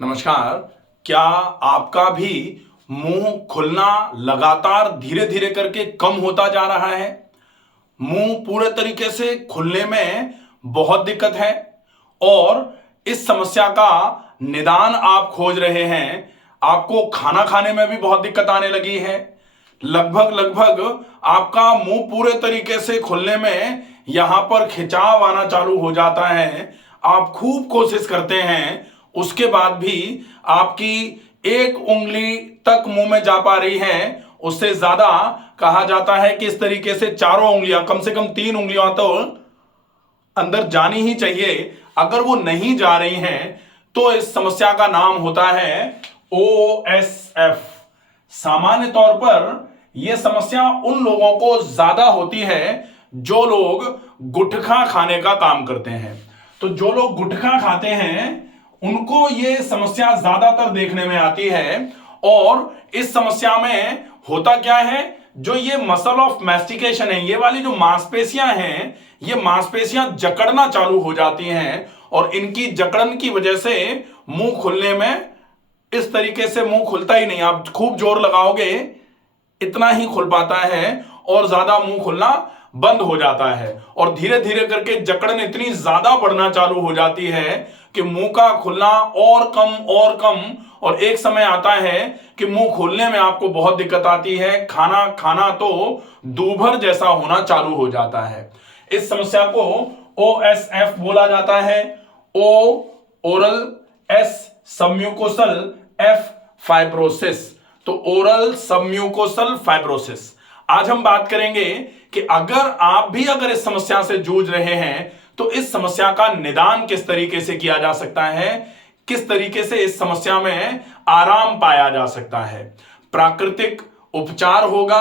नमस्कार। क्या आपका भी मुंह खुलना लगातार धीरे धीरे करके कम होता जा रहा है? मुंह पूरे तरीके से खुलने में बहुत दिक्कत है और इस समस्या का निदान आप खोज रहे हैं। आपको खाना खाने में भी बहुत दिक्कत आने लगी है। लगभग लगभग आपका मुंह पूरे तरीके से खुलने में यहां पर खिंचाव आना चालू हो जाता है। आप खूब कोशिश करते हैं, उसके बाद भी आपकी एक उंगली तक मुंह में जा पा रही है। उससे ज्यादा कहा जाता है कि इस तरीके से चारों उंगलियां, कम से कम 3 उंगलियां तो अंदर जानी ही चाहिए। अगर वो नहीं जा रही हैं तो इस समस्या का नाम होता है OSF। सामान्य तौर पर यह समस्या उन लोगों को ज्यादा होती है जो लोग गुटखा खाने का काम करते हैं। तो जो लोग गुटखा खाते हैं उनको यह समस्या ज्यादातर देखने में आती है। और इस समस्या में होता क्या है, जो ये मसल ऑफ मैस्टिकेशन है, ये वाली जो मांसपेशियां हैं, ये मांसपेशियां जकड़ना चालू हो जाती हैं और इनकी जकड़न की वजह से मुंह खुलने में इस तरीके से मुंह खुलता ही नहीं। आप खूब जोर लगाओगे इतना ही खुल पाता है और ज्यादा मुंह खुलना बंद हो जाता है। और धीरे धीरे करके जकड़न इतनी ज्यादा बढ़ना चालू हो जाती है कि मुंह का खुलना और कम और एक समय आता है कि मुंह खोलने में आपको बहुत दिक्कत आती है। खाना खाना तो दूभर जैसा होना चालू हो जाता है। इस समस्या को OSF बोला जाता है। O oral, S submucosal, F fibrosis. तो ओरल सबम्यूकोसल फाइब्रोसिस। आज हम बात करेंगे कि अगर इस समस्या से जूझ रहे हैं तो इस समस्या का निदान किस तरीके से किया जा सकता है, किस तरीके से इस समस्या में आराम पाया जा सकता है। प्राकृतिक उपचार होगा,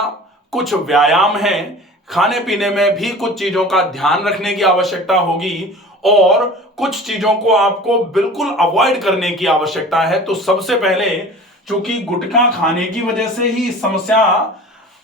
कुछ व्यायाम है, खाने पीने में भी कुछ चीजों का ध्यान रखने की आवश्यकता होगी और कुछ चीजों को आपको बिल्कुल अवॉइड करने की आवश्यकता है। तो सबसे पहले, चूंकि गुटखा खाने की वजह से ही इस समस्या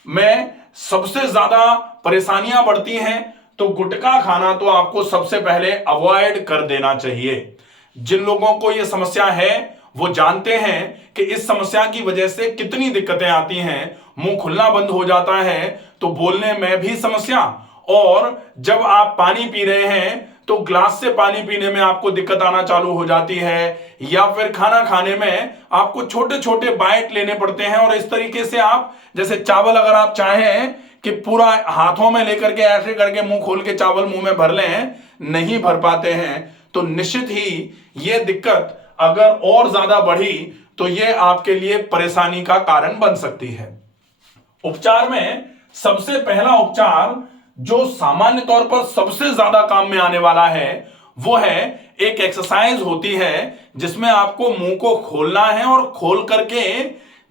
में सबसे ज्यादा परेशानियां बढ़ती हैं, तो गुटखा खाना तो आपको सबसे पहले अवॉइड कर देना चाहिए। जिन लोगों को यह समस्या है वो जानते हैं कि इस समस्या की वजह से कितनी दिक्कतें आती हैं। मुंह खुलना बंद हो जाता है तो बोलने में भी समस्या, और जब आप पानी पी रहे हैं तो ग्लास से पानी पीने में आपको दिक्कत आना चालू हो जाती है, या फिर खाना खाने में आपको छोटे छोटे बाइट लेने पड़ते हैं। और इस तरीके से आप, जैसे चावल अगर आप चाहें कि पूरा हाथों में लेकर के ऐसे करके मुंह खोल के चावल मुंह में भर लें, नहीं भर पाते हैं। तो निश्चित ही यह दिक्कत अगर और ज्यादा बढ़ी तो यह आपके लिए परेशानी का कारण बन सकती है। उपचार में सबसे पहला उपचार जो सामान्य तौर पर सबसे ज्यादा काम में आने वाला है वो है एक एक्सरसाइज होती है जिसमें आपको मुंह को खोलना है और खोल करके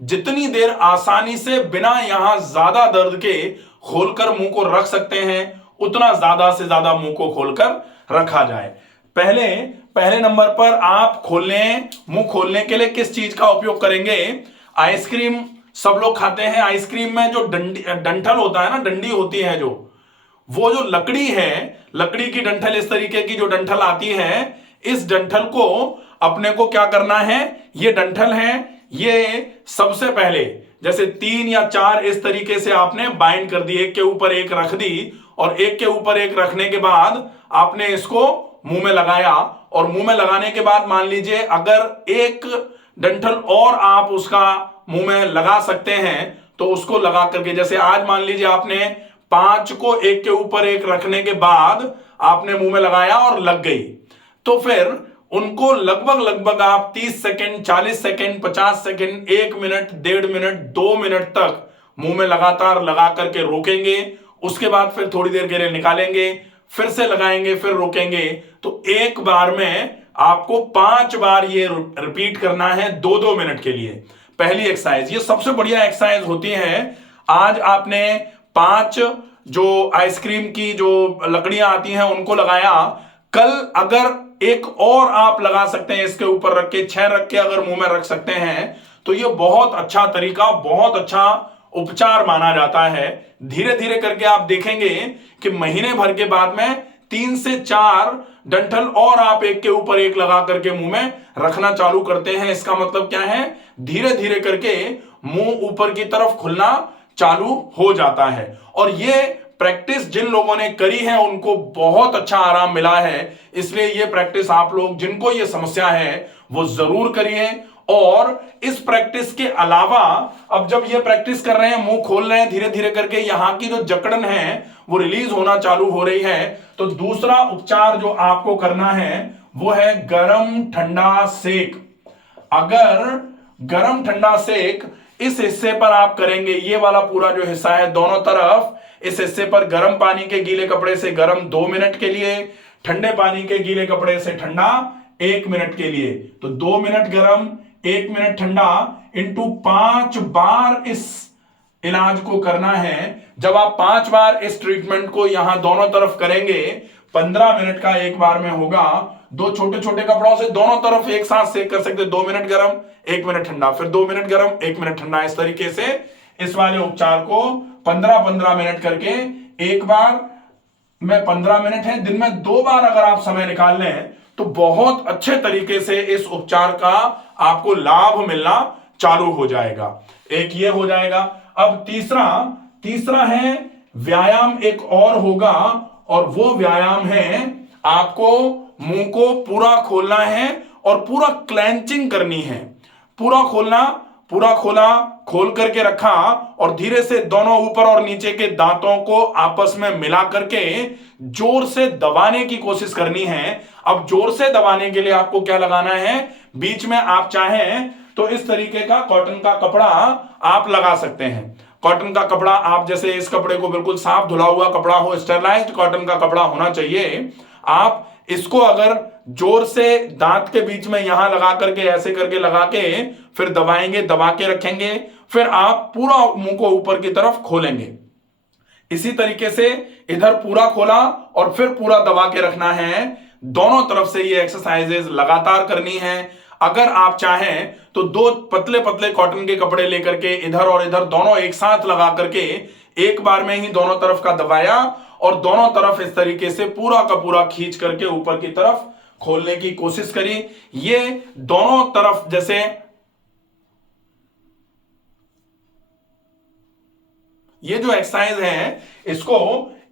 जितनी देर आसानी से बिना यहां ज्यादा दर्द के खोलकर मुंह को रख सकते हैं उतना ज्यादा से ज्यादा मुंह को खोलकर रखा जाए। पहले नंबर पर आप मुंह खोलने के लिए किस चीज का उपयोग करेंगे? आइसक्रीम सब लोग खाते हैं। आइसक्रीम में जो डंठल होता है ना, डंडी होती है, वो जो लकड़ी है, लकड़ी की डंठल, इस तरीके की जो डंठल आती है, इस डंठल को अपने को क्या करना है, ये डंठल है, ये सबसे पहले जैसे 3 या 4 इस तरीके से आपने बाइंड कर दी, एक के ऊपर एक रख दी, और एक के ऊपर एक रखने के बाद आपने इसको मुंह में लगाया। और मुंह में लगाने के बाद मान लीजिए अगर एक डंठल और आप उसका मुंह में लगा सकते हैं तो उसको लगा करके, जैसे आज मान लीजिए आपने 5 को एक के ऊपर एक रखने के बाद आपने मुंह में लगाया और लग गई, तो फिर उनको लगभग आप 30 second, 40 second, 50 second, 1 minute, 1.5 minute, 2 minute तक मुंह में लगातार लगा करके रोकेंगे। उसके बाद फिर थोड़ी देर के लिए निकालेंगे, फिर से लगाएंगे, फिर रोकेंगे। तो एक बार में आपको 5 बार ये रिपीट करना है 2-2 मिनट के लिए। पहली एक्सरसाइज, ये सबसे बढ़िया एक्सरसाइज होती है। आज आपने 5 जो आइसक्रीम की जो लकड़ियां आती हैं उनको लगाया, कल अगर एक और आप लगा सकते हैं, इसके ऊपर रख के 6 रख के अगर मुंह में रख सकते हैं तो ये बहुत अच्छा तरीका, बहुत अच्छा उपचार माना जाता है। धीरे धीरे करके आप देखेंगे कि महीने भर के बाद में 3 से 4 डंठल और आप एक के ऊपर एक लगा करके मुंह में रखना चालू करते हैं। इसका मतलब क्या है, धीरे धीरे करके मुंह ऊपर की तरफ खुलना चालू हो जाता है। और ये प्रैक्टिस जिन लोगों ने करी है उनको बहुत अच्छा आराम मिला है। इसलिए ये प्रैक्टिस आप लोग जिनको ये समस्या है वो जरूर करिए। और इस प्रैक्टिस के अलावा अब जब ये प्रैक्टिस कर रहे हैं, मुंह खोल रहे हैं धीरे धीरे करके, यहां की जो जकड़न है वो रिलीज होना चालू हो रही है, तो दूसरा उपचार जो आपको करना है वो है गरम ठंडा सेक। अगर गरम ठंडा सेक इस हिस्से पर आप करेंगे, ये वाला पूरा जो हिस्सा है दोनों तरफ, इस हिस्से पर गर्म पानी के गीले कपड़े से गर्म 2 मिनट के लिए, ठंडे पानी के गीले कपड़े से ठंडा 1 मिनट के लिए। तो 2 मिनट गर्म 1 मिनट ठंडा इंटू 5 बार इस इलाज को करना है। जब आप 5 बार इस ट्रीटमेंट को यहां दोनों तरफ करेंगे, 15 मिनट का एक बार में होगा। 2 छोटे छोटे कपड़ों से दोनों तरफ एक साथ सेक कर सकते, 2 मिनट गर्म 1 मिनट ठंडा, फिर 2 मिनट गर्म 1 मिनट ठंडा। इस तरीके से इस वाले उपचार को 15-15 मिनट करके, एक बार में 15 मिनट है, दिन में 2 बार अगर आप समय निकाल लें तो बहुत अच्छे तरीके से इस उपचार का आपको लाभ मिलना चालू हो जाएगा। एक ये हो जाएगा। अब तीसरा है व्यायाम एक और होगा, और वो व्यायाम है आपको मुंह को पूरा खोलना है और पूरा क्लेंचिंग करनी है। पूरा खोला, खोल करके रखा और धीरे से दोनों ऊपर और नीचे के दांतों को आपस में मिला करके जोर से दबाने की कोशिश करनी है। अब जोर से दबाने के लिए आपको क्या लगाना है, बीच में आप चाहें तो इस तरीके का कॉटन का कपड़ा आप लगा सकते हैं। कॉटन का कपड़ा, आप जैसे इस कपड़े को बिल्कुल साफ धुला हुआ कपड़ा हो, स्टेरलाइज्ड कॉटन का कपड़ा होना चाहिए। आप इसको अगर जोर से दांत के बीच में यहां लगा करके, ऐसे करके लगा के फिर दबाएंगे, दबा के रखेंगे, फिर आप पूरा मुंह को ऊपर की तरफ खोलेंगे। इसी तरीके से इधर पूरा खोला और फिर पूरा दबा के रखना है। दोनों तरफ से ये एक्सरसाइजेस लगातार करनी है। अगर आप चाहें तो 2 पतले पतले कॉटन के कपड़े लेकर के इधर और इधर दोनों एक साथ लगा करके एक बार में ही दोनों तरफ का दबाया और दोनों तरफ इस तरीके से पूरा का पूरा खींच करके ऊपर की तरफ खोलने की कोशिश करी। ये दोनों तरफ जैसे ये जो एक्सरसाइज है इसको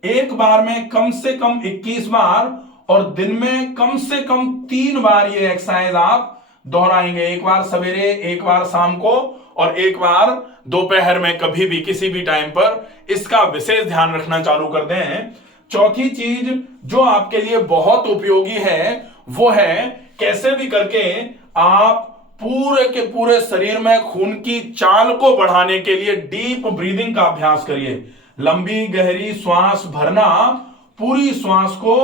एक बार में कम से कम 21 बार और दिन में कम से कम 3 बार ये एक्सरसाइज आप दोहराएंगे। एक बार सवेरे, एक बार शाम को और एक बार दोपहर में, कभी भी किसी भी टाइम पर इसका विशेष ध्यान रखना चालू कर दें। चौथी चीज जो आपके लिए बहुत उपयोगी है वो है कैसे भी करके आप पूरे के पूरे शरीर में खून की चाल को बढ़ाने के लिए डीप ब्रीदिंग का अभ्यास करिए। लंबी गहरी श्वास भरना, पूरी श्वास को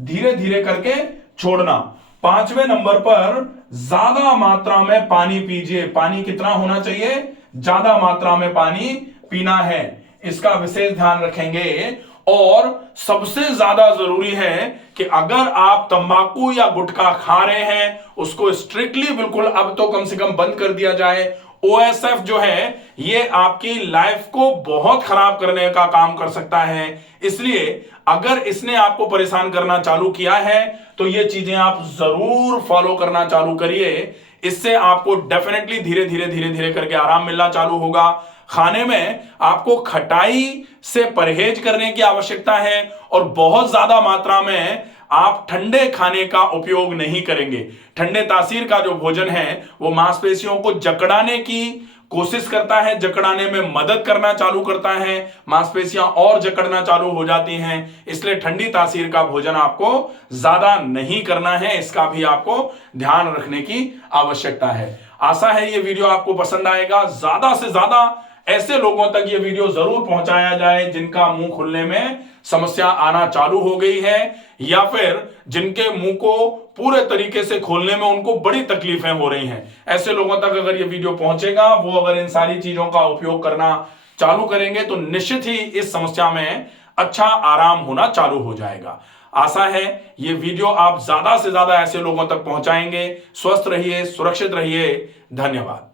धीरे धीरे करके छोड़ना। 5वें नंबर पर ज्यादा मात्रा में पानी पीजिए। पानी कितना होना चाहिए, ज्यादा मात्रा में पानी पीना है, इसका विशेष ध्यान रखेंगे। और सबसे ज्यादा जरूरी है कि अगर आप तंबाकू या गुटखा खा रहे हैं उसको स्ट्रिक्टली बिल्कुल अब तो कम से कम बंद कर दिया जाए। OSF जो है ये आपकी लाइफ को बहुत खराब करने का काम कर सकता है। इसलिए अगर इसने आपको परेशान करना चालू किया है तो ये चीजें आप जरूर फॉलो करना चालू करिए। इससे आपको डेफिनेटली धीरे धीरे करके आराम मिलना चालू होगा। खाने में आपको खटाई से परहेज करने की आवश्यकता है और बहुत ज्यादा मात्रा में आप ठंडे खाने का उपयोग नहीं करेंगे। ठंडे तासीर का जो भोजन है वो मांसपेशियों को जकड़ाने की कोशिश करता है, जकड़ाने में मदद करना चालू करता है, मांसपेशियां और जकड़ना चालू हो जाती हैं। इसलिए ठंडी तासीर का भोजन आपको ज्यादा नहीं करना है, इसका भी आपको ध्यान रखने की आवश्यकता है। आशा है ये वीडियो आपको पसंद आएगा। ज्यादा से ज्यादा ऐसे लोगों तक ये वीडियो जरूर पहुंचाया जाए जिनका मुंह खुलने में समस्या आना चालू हो गई है या फिर जिनके मुंह को पूरे तरीके से खोलने में उनको बड़ी तकलीफें हो रही हैं। ऐसे लोगों तक अगर ये वीडियो पहुंचेगा, वो अगर इन सारी चीजों का उपयोग करना चालू करेंगे तो निश्चित ही इस समस्या में अच्छा आराम होना चालू हो जाएगा। आशा है ये वीडियो आप ज्यादा से ज्यादा ऐसे लोगों तक पहुंचाएंगे। स्वस्थ रहिए, सुरक्षित रहिए। धन्यवाद।